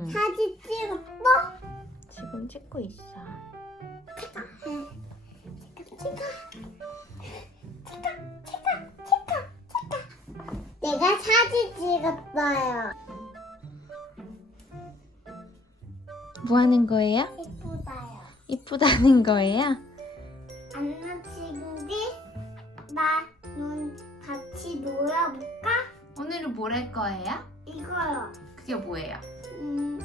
응. 사진 찍었어? 지금 찍고 있어. 찍어. 찍어. 찍어. 찍어. 찍어. 내가 사진 찍었어요. 뭐 하는 거예요? 예쁘다요. 이쁘다는 거예요? 안녕 친구들. 나눈 같이 놀아볼까? 오늘은 뭘 할 거예요? 이거요. 그게 뭐예요? 음,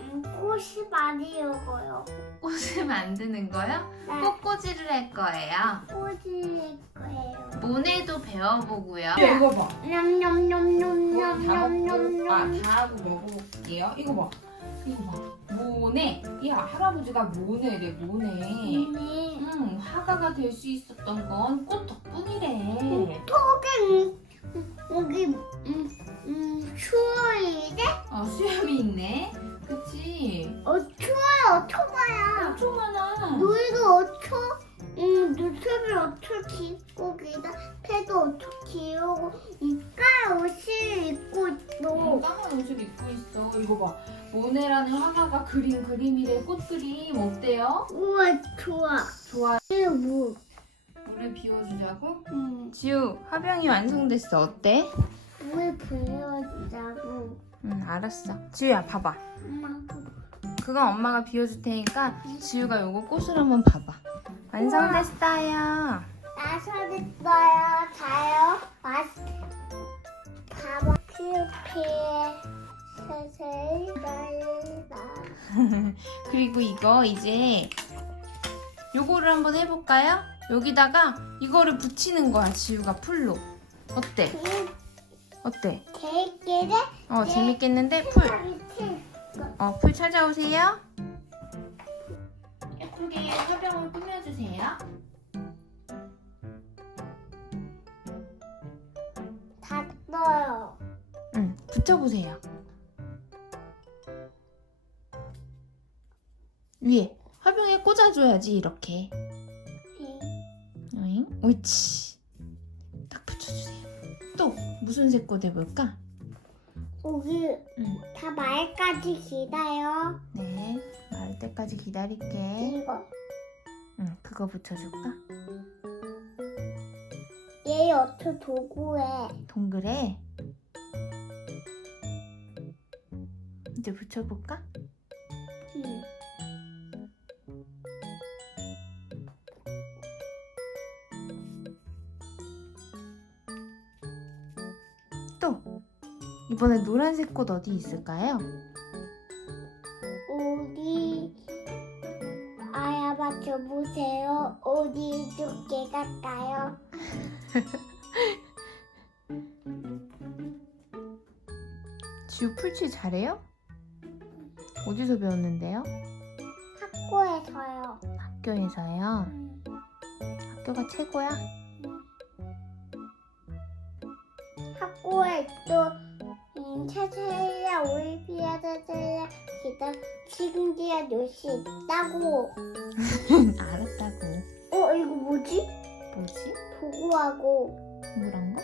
음 꽃이 많이 먹어요. 꽃을 만드는 거요? 네. 꽃꽂이를 할 거예요. 꽃일 거예요. 모네도 배워보고요. 야, 이거 봐. 다 먹고, 아, 냠냠냠냠냠냠냠. 다 하고 먹어볼게요. 이거 봐. 이거 봐. 모네. 야, 할아버지가 모네래, 모네. 네. 음, 화가가 될 수 있었던 건 꽃 덕분이래. 톡은 여기 음, 음 추워이래? 어? 어 추워요 초가야. 엄청 많아. 너희가 어초 음 눈썹이 어초 길고 기다 배도 어초 길고 이깔 옷을 입고 있어. 까만 옷을 입고 있어. 이거 봐. 모네라는 화가가 그린 그림이래. 꽃 그림 어때요? 우와 좋아. 좋아. 이거 뭐? 물을 비워주자고. 음 지우, 화병이 완성됐어. 어때? 물 불려주자고. 응, 알았어. 지우야, 봐봐. 엄마 그 건 엄마가 비워줄 테니까 지우가 요거 꽃을 한번 봐봐. 완성됐어요. 나서됐어요. 자요. 맛. 가봐. 큐피. 세세히 날라. 그리고 이거 이제 요거를 한번 해볼까요? 여기다가 이거를 붙이는 거야, 지우가 풀로. 어때? 어때? 개끼리 어, 재밌겠는데? 풀. 어, 풀 찾아오세요. 예쁘게 화병을 꾸며주세요. 닫어요. 응, 붙여보세요. 위에 화병에 꽂아줘야지 이렇게. 어잉? 옳지. 딱 붙여주세요. 또 무슨 색꽃 해볼까? 여기 응. 다 말까지 기다요. 네, 마을 때까지 기다릴게. 이거 응, 그거 붙여줄까? 얘 어떻게 도구해? 동그래. 이제 붙여볼까? 응. 또 이번에 노란색 꽃 어디 있을까요? 어디 아야 맞춰보세요. 어디 두께 갈까요? 지우 풀칠 잘해요? 어디서 배웠는데요? 학교에서요. 학교에서요. 음. 학교가 최고야? 학교에 또 음, 차차야 올피아 차차야 기다 지금디야 요시 있다고. 알았다고. 어 이거 뭐지? 뭐지? 도구하고 뭐란 거?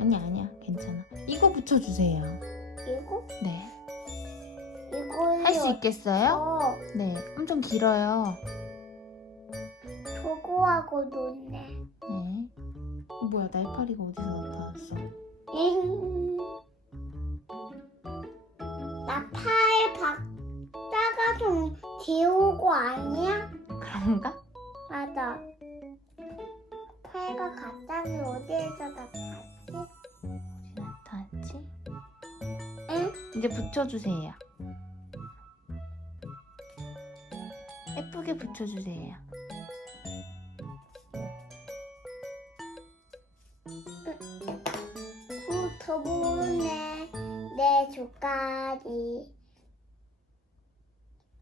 아니야 아니야 괜찮아. 이거 붙여주세요. 이거 네. 이거 할수 있겠어요? 어, 네. 엄청 길어요. 도구하고 놀래. 네. 어, 뭐야 날파리가 어디서 나타났어? 잉. 나팔 박다가 좀 지우고 아니야? 그런가? 맞아. 팔가 갑자기 어디에서 나타났지? 어디 나타났지? 응? 이제 붙여주세요. 예쁘게 붙여주세요. 붙어보네 내 조까지.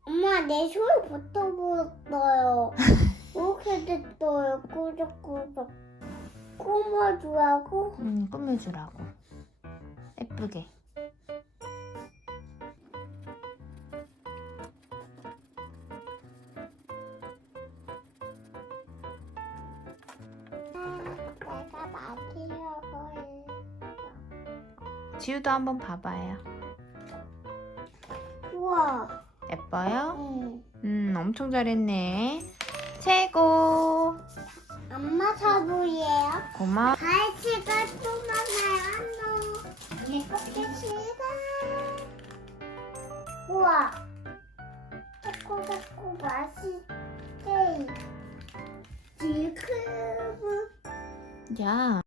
엄마 내손 붙어보았어요. 이렇게 됐어요. 꾸덕꾸덕. 꾸며주라고? 음, 꾸며주라고. 예쁘게. 지우도 한번 봐봐요. 우와. 예뻐요? 응. 음, 엄청 잘했네. 최고. 엄마 사부예요. 고마워. 갈치가 또 많아요. 안녕. 예쁘게 시다. 우와. 새콤새콤 맛있게. 지금은 야.